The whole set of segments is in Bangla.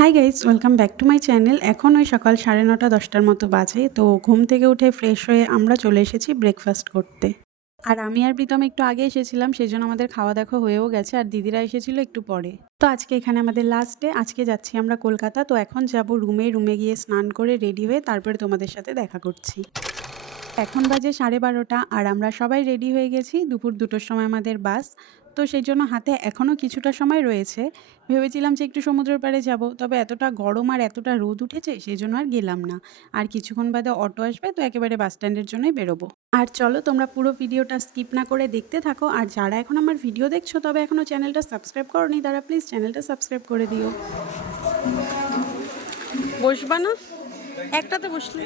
Hi guys, welcome back to my channel. এখন ওই সকাল 9:30 10টার মতো বাজে। তো ঘুম থেকে উঠে ফ্রেশ হয়ে আমরা চলে এসেছি ব্রেকফাস্ট করতে। আর আমি আর প্রীতম একটু আগে এসেছিলাম, সেই জন্য আমাদের খাওয়া দেখা হয়েও গেছে। আর দিদিরা এসেছিল একটু পরে। তো আজকে এখানে আমাদের লাস্ট ডে। আজকে যাচ্ছি আমরা কলকাতা। তো এখন যাব রুমে গিয়ে স্নান করে রেডি হয়ে তারপরে তোমাদের সাথে দেখা করছি। এখন বাজে 12:30 আর আমরা সবাই রেডি হয়ে গেছি। দুপুর 2টোর সময় আমাদের বাস। তো সেই জন্য হাতে এখনও কিছুটা সময় রয়েছে। ভেবেছিলাম যে একটু সমুদ্রের পাড়ে যাব, তবে এতটা গরম আর এতটা রোদ উঠেছে সেই জন্য আর গেলাম না। আর কিছুক্ষণ বাদে অটো আসবে, তো একেবারে বাস স্ট্যান্ডের জন্যই বেরোবো। আর চলো তোমরা পুরো ভিডিওটা স্কিপ না করে দেখতে থাকো। আর যারা এখন আমার ভিডিও দেখছো তবে এখনও চ্যানেলটা সাবস্ক্রাইব করোনি, তারা প্লিজ চ্যানেলটা সাবস্ক্রাইব করে দিও। বসবা না? একটাতে বসলে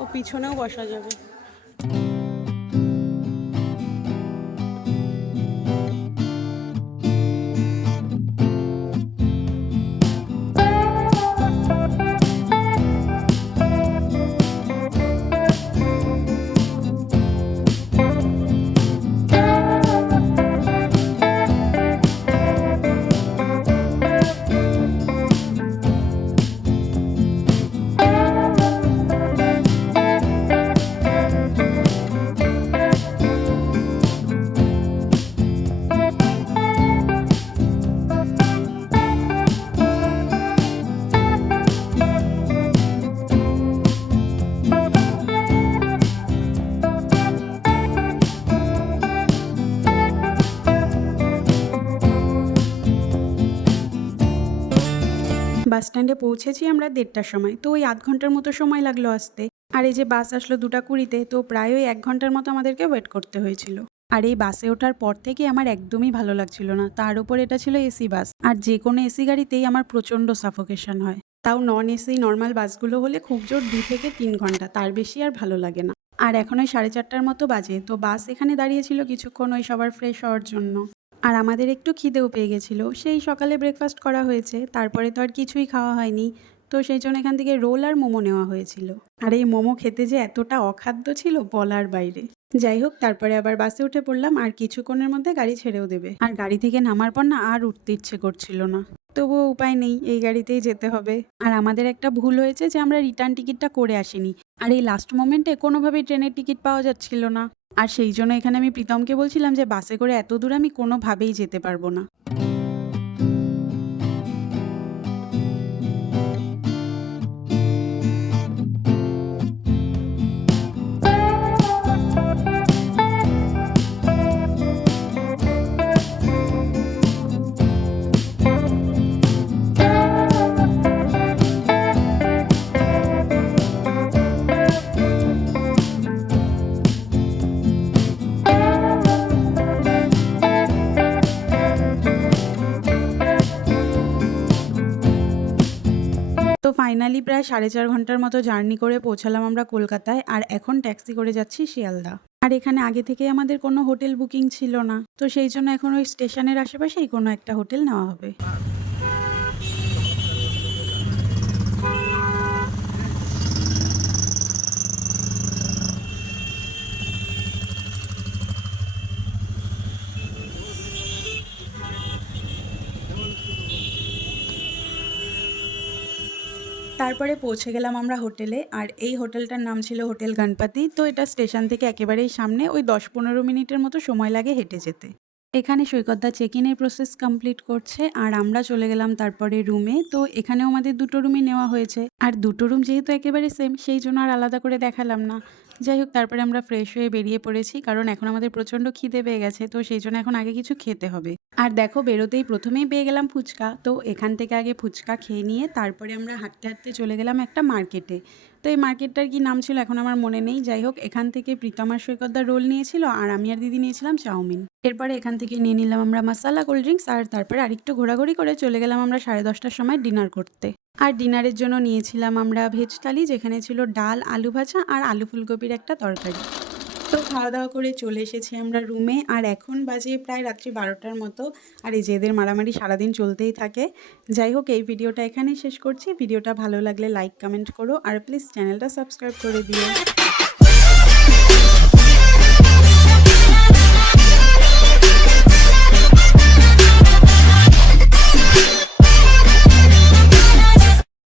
ও পিছনেও বসা যাবে। বাস স্ট্যান্ডে পৌঁছেছি আমরা 1:30টার সময়। তো ওই আধ ঘন্টার মতো সময় লাগলো আসতে। আর এই যে বাস আসলো 2টা 20-তে, তো প্রায় ওই 1 ঘন্টার মতো আমাদেরকে ওয়েট করতে হয়েছিল। আর এই বাসে ওঠার পর থেকে আমার একদমই ভালো লাগছিল না। তার উপর এটা ছিল এসি বাস, আর যে কোনো এসি গাড়িতেই আমার প্রচণ্ড সাফোকেশন হয়। তাও নন এসি নর্মাল বাসগুলো হলে খুব জোর 2 থেকে 3 ঘন্টা, তার বেশি আর ভালো লাগে না। আর এখন ওই 4:30টার মতো বাজে। তো বাস এখানে দাঁড়িয়েছিল কিছুক্ষণ ওই সবার ফ্রেশ হওয়ার জন্য। আর আমাদের একটু খিদেও পেয়ে গেছিলো। সেই সকালে ব্রেকফাস্ট করা হয়েছে, তারপরে তো আর কিছুই খাওয়া হয়নি। তো সেই জন্য এখান থেকে রোল আর মোমো নেওয়া হয়েছিল। আর এই মোমো খেতে যে এতটা অখাদ্য ছিল বলার বাইরে। যাই হোক, তারপরে আবার বাসে উঠে পড়লাম। আর কিছুক্ষণের মধ্যে গাড়ি ছেড়েও দেবে। আর গাড়ি থেকে নামার পর না আর উঠতে ইচ্ছে করছিল না। তবুও উপায় নেই, এই গাড়িতেই যেতে হবে। আর আমাদের একটা ভুল হয়েছে যে আমরা রিটার্ন টিকিটটা করে আসিনি। আর এই লাস্ট মোমেন্টে কোনোভাবেই ট্রেনের টিকিট পাওয়া যাচ্ছিল না। আর সেই জন্য এখানে আমি প্রীতমকে বলছিলাম যে বাসে করে এত দূর আমি কোনোভাবেই যেতে পারবো না। তো ফাইনালি প্রায় 4.5 ঘন্টার মতো জার্নি করে পৌঁছালাম আমরা কলকাতায়। আর এখন ট্যাক্সি করে যাচ্ছি শিয়ালদা। আর এখানে আগে থেকে আমাদের কোনো হোটেল বুকিং ছিল না, তো সেই জন্য এখন ওই স্টেশনের আশেপাশেই কোনো একটা হোটেল নেওয়া হবে। তারপরে পৌঁছে গেলাম আমরা হোটেলে। আর এই হোটেলটার নাম ছিল হোটেল গণপতি। তো এটা স্টেশন থেকে একেবারেই সামনে, ওই 10-15 মিনিটের মতো সময় লাগে হেঁটে যেতে। এখানে সৈকতদা চেক ইনের প্রসেস কমপ্লিট করছে আর আমরা চলে গেলাম তারপরে রুমে। তো এখানেও আমাদের 2টো রুমই নেওয়া হয়েছে। আর 2টো রুম যেহেতু একেবারে সেম, সেই জন্য আর আলাদা করে দেখালাম না। যাই হোক, তারপরে আমরা ফ্রেশ হয়ে বেরিয়ে পড়েছি, কারণ এখন আমাদের প্রচণ্ড খিদে পেয়ে গেছে। তো সেই জন্য এখন আগে কিছু খেতে হবে। আর দেখো, বেরোতেই প্রথমেই পেয়ে গেলাম ফুচকা। তো এখান থেকে আগে ফুচকা খেয়ে নিয়ে তারপরে আমরা হাঁটতে হাঁটতে চলে গেলাম একটা মার্কেটে। তো এই মার্কেটটার কি নাম ছিল এখন আমার মনে নেই। যাই হোক, এখান থেকে প্রীতম আর সৈকতদার রোল নিয়েছিল আর আমি আর দিদি নিয়েছিলাম চাউমিন। এরপরে এখান থেকে নিয়ে নিলাম আমরা মশালা কোল্ড ড্রিঙ্কস। আর তারপরে আরেকটু ঘোরাঘুরি করে চলে গেলাম আমরা 10:30টার সময় ডিনার করতে। আর ডিনারের জন্য নিয়েছিলাম আমরা ভেজ থালি, যেখানে ছিল ডাল, আলু ভাজা আর আলু ফুলকপির একটা তরকারি। তো খাওয়া দাওয়া করে চলে এসেছি আমরা রুমে। আর এখন বাজে প্রায় রাত্রি ১২টার মতো। আর এই যে এদের মারামারি সারাদিন চলতেই থাকে। যাই হোক, এই ভিডিওটা এখানেই শেষ করছি। ভিডিওটা ভালো লাগলে লাইক কমেন্ট করো আর প্লিজ চ্যানেলটা সাবস্ক্রাইব করে দিও।